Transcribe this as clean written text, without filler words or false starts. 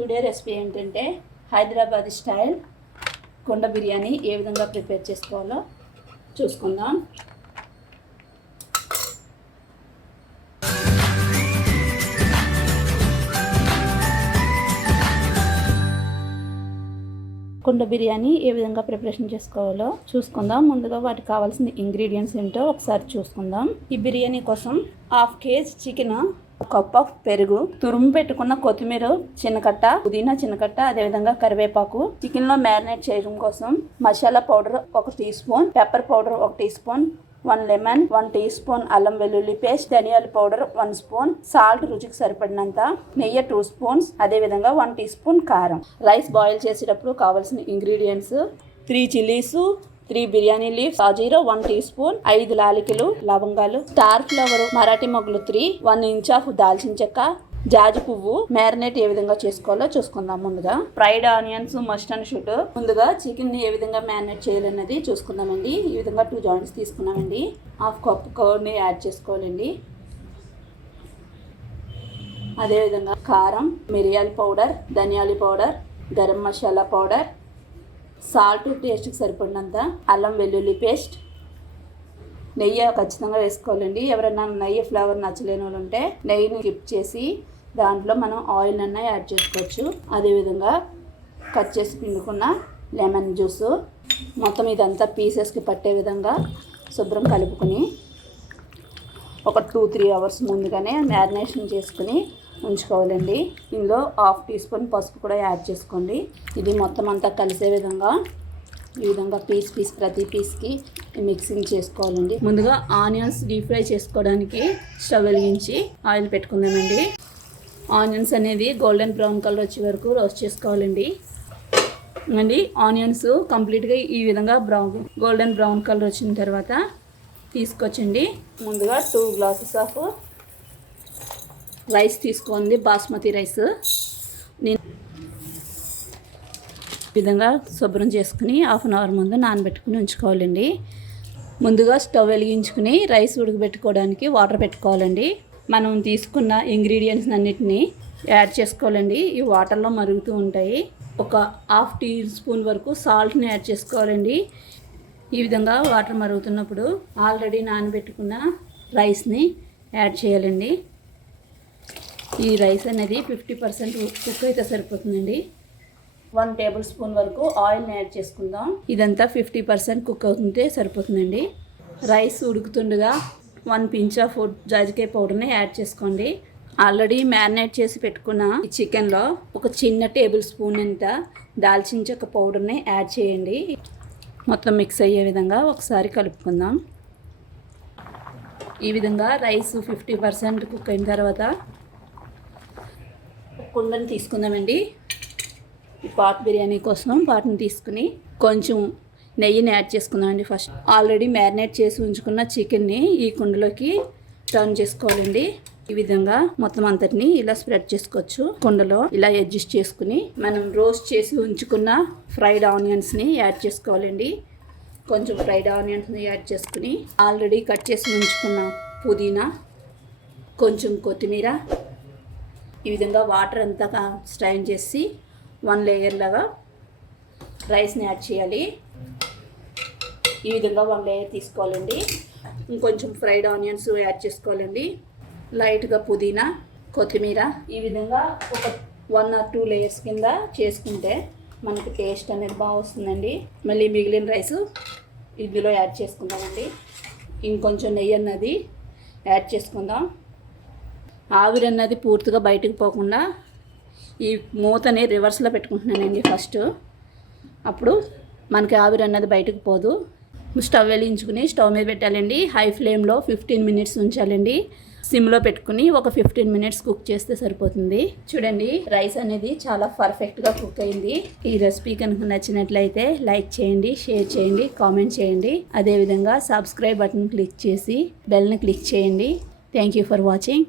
Today recipe ఏంటంటే Hyderabad style కుండ బిర్యానీ ఏ విధంగా ప్రిపేర్ చేసుకోవాలో చూసుకుందాం. కుండ బిర్యానీ ఏ విధంగా ప్రిపరేషన్ చేసుకోవాలో చూసుకుందాం. ముందుగా వాటికి కావాల్సిన ఇంగ్రీడియంట్స్ ఏంటో ఒకసారి చూసుకుందాం. ఈ బిర్యానీ కోసం 1/2 kg చికెన్, 1 కప్ ఆఫ్ పెరుగు, తురుము పెట్టుకున్న కొత్తిమీర చిన్నకట్ట, పుదీనా చిన్నకట్ట, అదేవిధంగా కరివేపాకు, చికెన్ లో మ్యారినేట్ చేయడం కోసం masala powder 1 teaspoon, pepper powder 1 teaspoon, 1 lemon, 1 teaspoon అల్లం వెల్లుల్లి పేస్ట్, ధనియాల పౌడర్ 1 స్పూన్, సాల్ట్ రుచికి సరిపడినంత, నెయ్యి 2 స్పూన్స్, అదేవిధంగా 1 టీ స్పూన్ కారం. రైస్ బాయిల్ చేసేటప్పుడు కావాల్సిన ఇంగ్రీడియంట్స్ 3 చిల్లీస్, 3 బిర్యానీ లీవ్స్, సాజీరా 1 టీ స్పూన్, 5 లాలికలు, లవంగాలు, స్టార్ ఫ్లవర్, మరాఠీ మొగ్గలు 3, 1 ఇంచ్ ఆఫ్ దాల్చిన చెక్క, జాజి పువ్వు. మ్యారినేట్ ఏ విధంగా చేసుకోవాలో చూసుకుందాం. ముందుగా fried onions must and should. ముందుగా చికెన్ ని ఏ విధంగా మ్యారినేట్ చేయాలన్నది చూసుకుందామండి. ఈ విధంగా 2 జాయింట్స్ తీసుకున్నామండి. 1/2 కప్ కర్డ్ని యాడ్ చేసుకోవాలండి. అదేవిధంగా కారం, మిరియాల పౌడర్, ధనియాల powder, garam masala powder, salt టేస్ట్కి సరిపడినంత, అల్లం వెల్లుల్లి పేస్ట్, నెయ్యి ఖచ్చితంగా వేసుకోవాలండి. ఎవరైనా నెయ్యి ఫ్లేవర్ నచ్చలేని వాళ్ళు ఉంటే నెయ్యిని స్కిప్ చేసి దాంట్లో మనం ఆయిల్ అన్న యాడ్ చేసుకోవచ్చు. అదేవిధంగా కట్ చేసి పిండుకున్న లెమన్ జ్యూస్. మొత్తం ఇదంతా పీసెస్కి పట్టే విధంగా శుభ్రం కలుపుకొని ఒక 2-3 అవర్స్ ముందుగానే మ్యారినేషన్ చేసుకుని ఉంచుకోవాలండి. ఇందులో 1/2 టీ స్పూన్ పసుపు కూడా యాడ్ చేసుకోండి. ఇది మొత్తం అంతా కలిసే విధంగా ఈ విధంగా ప్రతి పీస్కి మిక్సింగ్ చేసుకోవాలండి. ముందుగా ఆనియన్స్ డీప్ ఫ్రై చేసుకోవడానికి స్టవ్ వెలిగించి ఆయిల్ పెట్టుకుందామండి. ఆనియన్స్ అనేది గోల్డెన్ బ్రౌన్ కలర్ వచ్చే వరకు రోస్ట్ చేసుకోవాలండి. ఆనియన్స్ కంప్లీట్గా ఈ విధంగా గోల్డెన్ బ్రౌన్ కలర్ వచ్చిన తర్వాత తీసుకొచ్చండి. ముందుగా 2 గ్లాసెస్ ఆఫ్ రైస్ తీసుకోండి, బాస్మతి రైస్. నేను ఈ విధంగా శుభ్రం చేసుకుని 1/2 అవర్ ముందు నానబెట్టుకుని ఉంచుకోవాలండి. ముందుగా స్టవ్ వెలిగించుకుని రైస్ ఉడకబెట్టుకోవడానికి వాటర్ పెట్టుకోవాలండి. మనం తీసుకున్న ఇంగ్రీడియంట్స్ అన్నిటినీ యాడ్ చేసుకోవాలండి. ఈ వాటర్లో మరుగుతూ ఉంటాయి. ఒక 1/2 టీ స్పూన్ వరకు సాల్ట్ని యాడ్ చేసుకోవాలండి. ఈ విధంగా వాటర్ మరుగుతున్నప్పుడు ఆల్రెడీ నానబెట్టుకున్న రైస్ని యాడ్ చేయాలండి. ఈ రైస్ అనేది 50% కుక్ అయితే సరిపోతుందండి. 1 టేబుల్ స్పూన్ వరకు ఆయిల్ని యాడ్ చేసుకుందాం. ఇదంతా 50% కుక్ అవుతుంటే సరిపోతుందండి. రైస్ ఉడుకుతుండగా 1 పించ్ ఆఫ్ జాజికాయ పౌడర్ని యాడ్ చేసుకోండి. ఆల్రెడీ మ్యారినేట్ చేసి పెట్టుకున్న ఈ చికెన్లో ఒక చిన్న టేబుల్ స్పూన్ అంత దాల్చిన చెక్క పౌడర్ని యాడ్ చేయండి. మొత్తం మిక్స్ అయ్యే విధంగా ఒకసారి కలుపుకుందాం. ఈ విధంగా రైస్ 50% కుక్ అయిన తర్వాత కుండని తీసుకుందామండి. ఈ పాట్ బిర్యానీ కోసం పాట్ని తీసుకుని కొంచెం నెయ్యిని యాడ్ చేసుకుందామండి. ఫస్ట్ ఆల్రెడీ మ్యారినేట్ చేసి ఉంచుకున్న చికెన్ని ఈ కుండలోకి టర్న్ చేసుకోవాలండి. ఈ విధంగా మొత్తం అంతటిని ఇలా స్ప్రెడ్ చేసుకోవచ్చు. కుండలో ఇలా అడ్జస్ట్ చేసుకుని మనం రోస్ట్ చేసి ఉంచుకున్న ఫ్రైడ్ ఆనియన్స్ని యాడ్ చేసుకోవాలండి. కొంచెం ఫ్రైడ్ ఆనియన్స్ని యాడ్ చేసుకుని ఆల్రెడీ కట్ చేసి ఉంచుకున్న పుదీనా, కొంచెం కొత్తిమీర, ఈ విధంగా వాటర్ అంతా స్ట్రైన్ చేసి 1 లేయర్ లాగా రైస్ని యాడ్ చేయాలి. ఈ విధంగా 1 లేయర్ తీసుకోవాలండి. ఇంకొంచెం ఫ్రైడ్ ఆనియన్స్ యాడ్ చేసుకోవాలండి. లైట్గా పుదీనా, కొత్తిమీర, ఈ విధంగా ఒక 1 or 2 లేయర్స్ కింద చేసుకుంటే మనకి టేస్ట్ అనేది బాగా వస్తుందండి. మళ్ళీ మిగిలిన రైస్ ఇందులో యాడ్ చేసుకుందామండి. ఇంకొంచెం నెయ్యి అన్నది యాడ్ చేసుకుందాం. ఆవిరి అన్నది పూర్తిగా బయటకు పోకుండా ఈ మూతని రివర్స్లో పెట్టుకుంటున్నానండి ఫస్ట్. అప్పుడు మనకి ఆవిరి అన్నది బయటకు పోదు. స్టవ్ వెలిగించుకుని స్టవ్ మీద పెట్టాలండి. హై ఫ్లేమ్లో 15 మినిట్స్ ఉంచాలండి. సిమ్లో పెట్టుకుని ఒక 15 మినిట్స్ కుక్ చేస్తే సరిపోతుంది. చూడండి, రైస్ అనేది చాలా పర్ఫెక్ట్గా కుక్ అయింది. ఈ రెసిపీ కనుక నచ్చినట్లయితే లైక్ చేయండి, షేర్ చేయండి, కామెంట్ చేయండి. అదేవిధంగా సబ్స్క్రైబ్ బటన్ క్లిక్ చేసి బెల్ని క్లిక్ చేయండి. Thank you for watching.